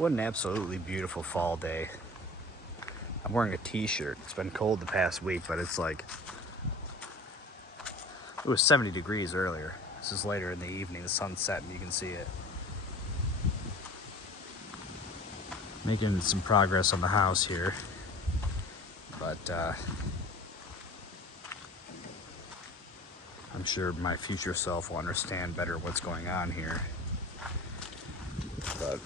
What an absolutely beautiful fall day. I'm wearing a t-shirt. It's been cold the past week, but it's like, it was 70 degrees earlier. This is later in the evening. The sun's setting, you can see it. Making some progress on the house here, but I'm sure my future self will understand better what's going on here. But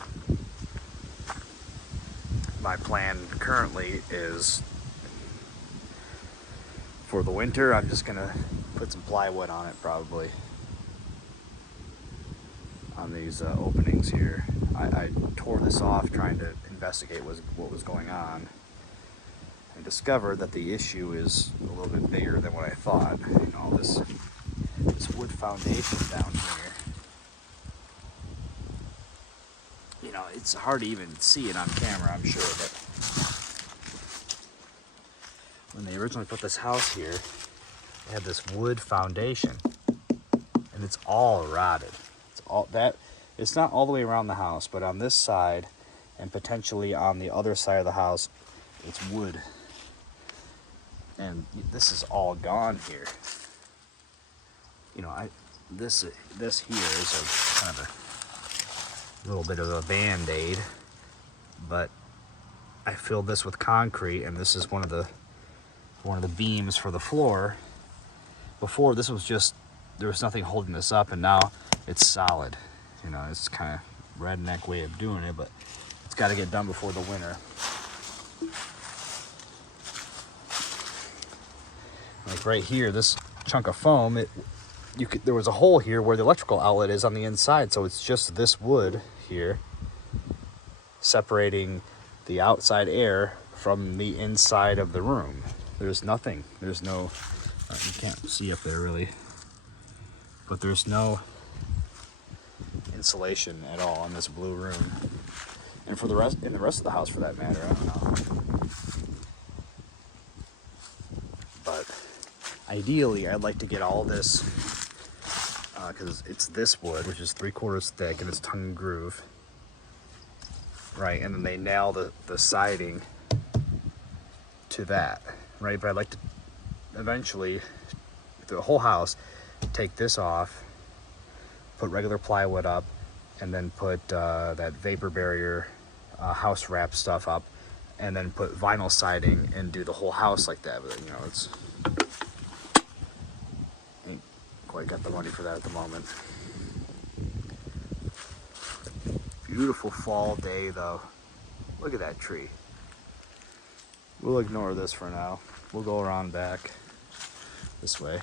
my plan currently is, for the winter, I'm just gonna put some plywood on it, probably, on these openings here. I tore this off trying to investigate what was going on, and discovered that the issue is a little bit bigger than what I thought. You know, this wood foundation down here, you know, it's hard to even see it on camera, I'm sure, but when they originally put this house here, they had this wood foundation, and it's all rotted. It's not all the way around the house, but on this side and potentially on the other side of the house, it's wood. And this is all gone here. You know, this here is a kind of a little bit of a band-aid, but I filled this with concrete, and this is one of the beams for the floor. Before, this was just, there was nothing holding this up, and now it's solid. You know, it's kind of redneck way of doing it, but it's got to get done before the winter. Like right here, this chunk of foam, there was a hole here where the electrical outlet is on the inside, so it's just this wood here separating the outside air from the inside of the room. There's nothing. There's no, you can't see up there really, but there's no insulation at all in this blue room, and for the rest, in the rest of the house for that matter, I don't know. But ideally, I'd like to get all this, because it's this wood, which is 3/4 thick, and it's tongue and groove, right? And then they nail the siding to that, right? But I'd like to eventually, the whole house, take this off, put regular plywood up, and then put that vapor barrier house wrap stuff up, and then put vinyl siding and do the whole house like that. But you know, it's ain't quite got the money for that at the moment. Beautiful fall day though. Look at that tree. We'll ignore this for now. We'll go around back this way.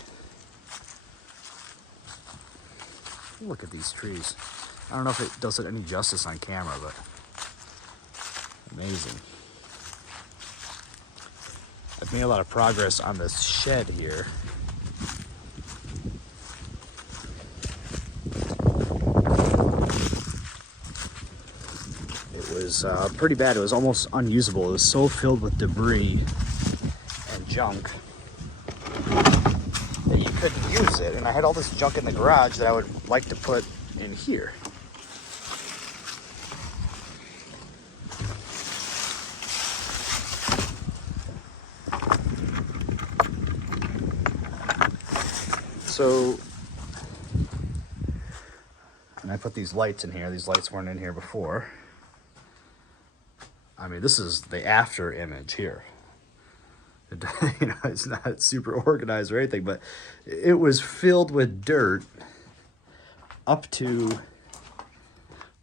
Look at these trees. I don't know if it does it any justice on camera, but amazing. I've made a lot of progress on this shed here. It was pretty bad. It was almost unusable. It was so filled with debris and junk that you couldn't use it. And I had all this junk in the garage that I would like to put in here. So, and I put these lights in here. These lights weren't in here before. I mean, this is the after image here. You know, it's not super organized or anything, but it was filled with dirt up to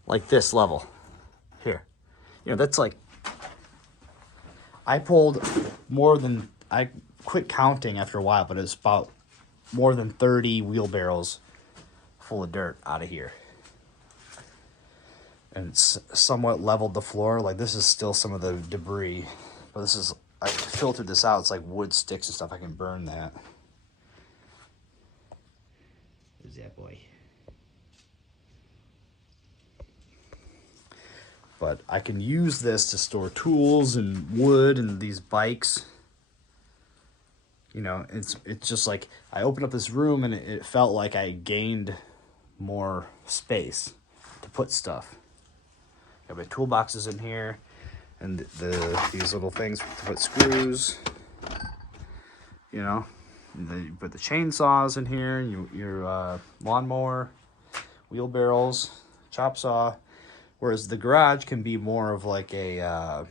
like this level here. You know, that's like, I pulled more than, I quit counting after a while, but it's about more than 30 wheelbarrows full of dirt out of here. And it's somewhat leveled the floor. Like, this is still some of the debris, but this is, I filtered this out. It's like wood sticks and stuff. I can burn that. There's that boy. But I can use this to store tools and wood and these bikes. You know, it's just like, I opened up this room and it felt like I gained more space to put stuff. Got my toolboxes in here, and these little things to put screws. You know, you put the chainsaws in here, your lawnmower, wheelbarrows, chop saw. Whereas the garage can be more of like a,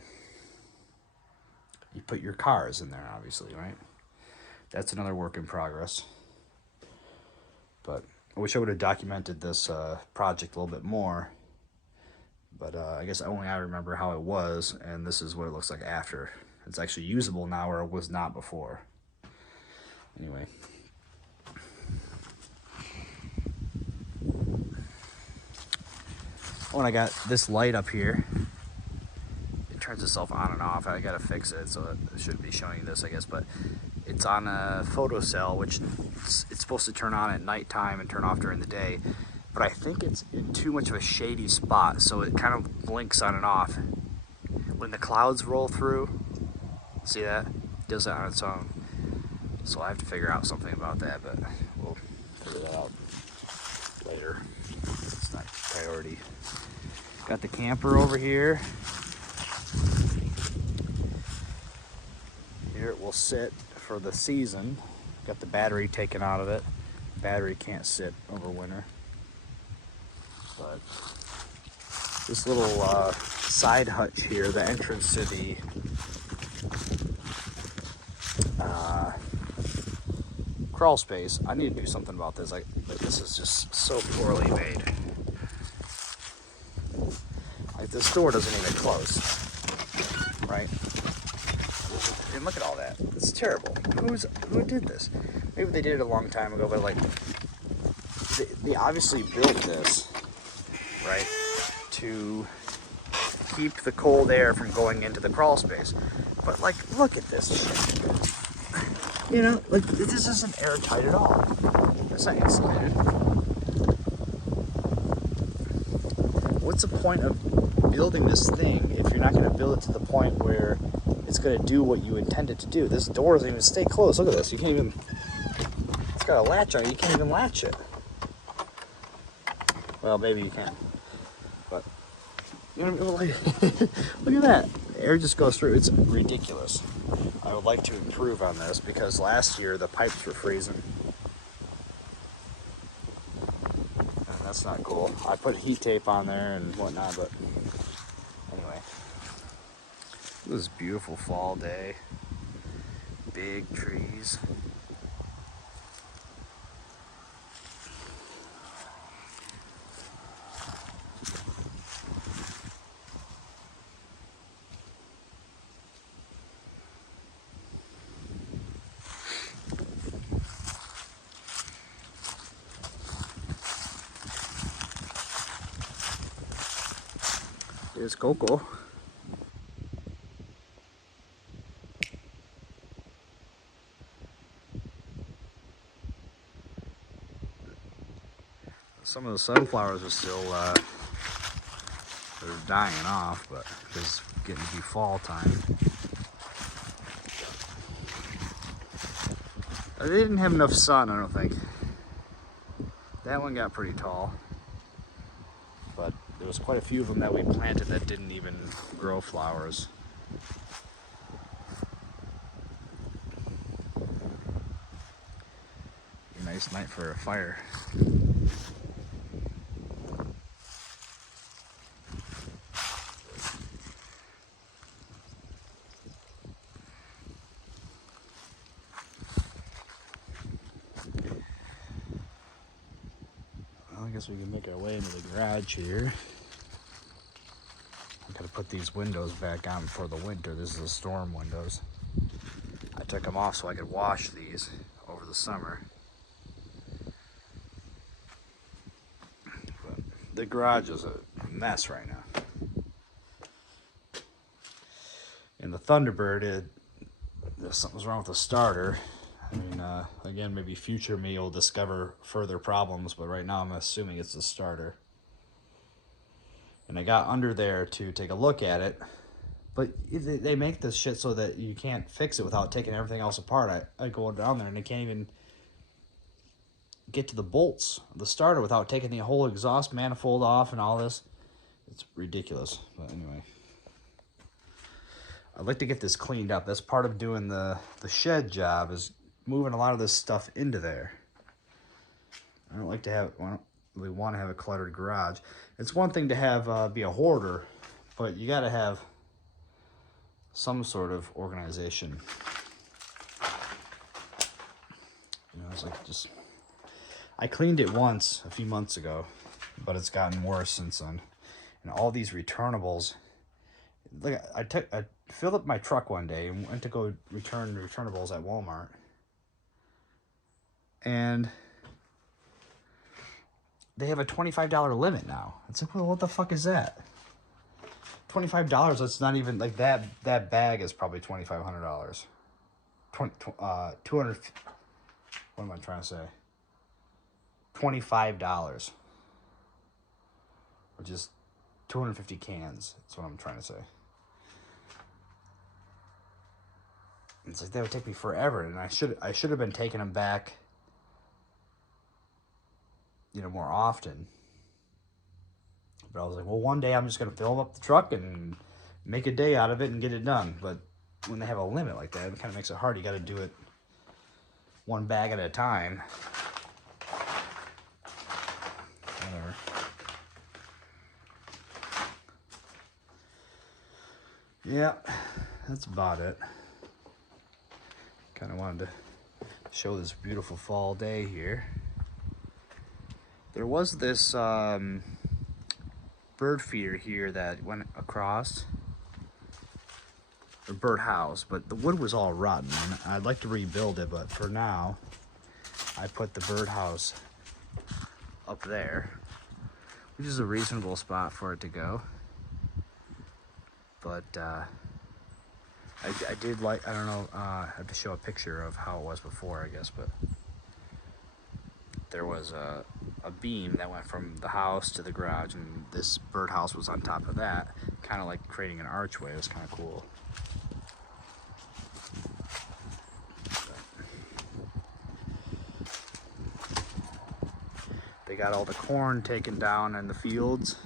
you put your cars in there, obviously, right? That's another work in progress. But I wish I would have documented this project a little bit more. But I guess only I remember how it was, and this is what it looks like after. It's actually usable now where it was not before. Anyway. When I got this light up here, it turns itself on and off. I gotta fix it, so it shouldn't be showing this, I guess, but it's on a photocell, which it's supposed to turn on at nighttime and turn off during the day, but I think it's in too much of a shady spot, so it kind of blinks on and off. When the clouds roll through, see that? It does that on its own. So I have to figure out something about that, but we'll figure that out later. It's not a priority. Got the camper over here. Here it will sit for the season. Got the battery taken out of it. Battery can't sit over winter. But this little side hutch here, the entrance to the crawl space. I need to do something about this. Like this is just so poorly made. Like this door doesn't even close, right? And look at all that. It's terrible. Who did this? Maybe they did it a long time ago, but like they obviously built this, right, to keep the cold air from going into the crawl space. But like, look at this shit. You know, like this isn't airtight at all. It's not insulated. What's the point of building this thing if you're not going to build it to the point where it's going to do what you intend it to do? This door doesn't even stay closed. Look at this. You can't even. It's got a latch on it. You can't even latch it. Well, maybe you can. But you know, look at that. The air just goes through. It's ridiculous. I would like to improve on this because last year the pipes were freezing. And that's not cool. I put heat tape on there and whatnot, but anyway. It was a beautiful fall day. Big trees. Here's Coco. Some of the sunflowers are still they're dying off, but it's getting to be fall time. They didn't have enough sun, I don't think. That one got pretty tall, but there was quite a few of them that we planted that didn't even grow flowers. A nice night for a fire. I guess we can make our way into the garage here. I gotta put these windows back on for the winter. This is the storm windows. I took them off so I could wash these over the summer. But the garage is a mess right now. And the Thunderbird, something's wrong with the starter. I mean, again, maybe future me will discover further problems, but right now I'm assuming it's the starter. And I got under there to take a look at it, but they make this shit so that you can't fix it without taking everything else apart. I go down there and I can't even get to the bolts of the starter without taking the whole exhaust manifold off and all this. It's ridiculous, but anyway. I'd like to get this cleaned up. That's part of doing the shed job, is moving a lot of this stuff into there. I don't like to have, I don't really want to have a cluttered garage. It's one thing to have be a hoarder, but you got to have some sort of organization. You know, it's like just, I cleaned it once a few months ago, but it's gotten worse since then. And all these returnables, like I filled up my truck one day and went to go return returnables at Walmart. And they have a $25 limit now. It's like, well, what the fuck is that? $25, that's not even, like, that bag is probably $2,500. 200, what am I trying to say? $25. Which is 250 cans. That's what I'm trying to say. It's like that would take me forever, and I should have been taking them back, you know, more often. But I was like, well, one day I'm just gonna fill up the truck and make a day out of it and get it done. But when they have a limit like that, it kind of makes it hard. You got to do it one bag at a time. Whatever. Yeah, that's about it. Kind of wanted to show this beautiful fall day here. There was this bird feeder here that went across, a bird house, but the wood was all rotten. I'd like to rebuild it, but for now, I put the bird house up there, which is a reasonable spot for it to go. But I did like, I don't know, I have to show a picture of how it was before, I guess, but there was a beam that went from the house to the garage, and this birdhouse was on top of that, kind of like creating an archway. It was kind of cool. They got all the corn taken down in the fields.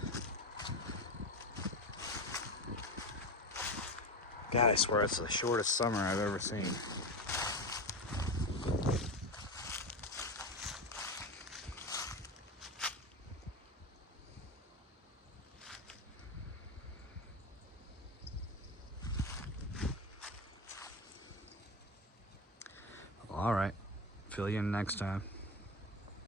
God, I swear it's the shortest summer I've ever seen. All right, fill you in next time.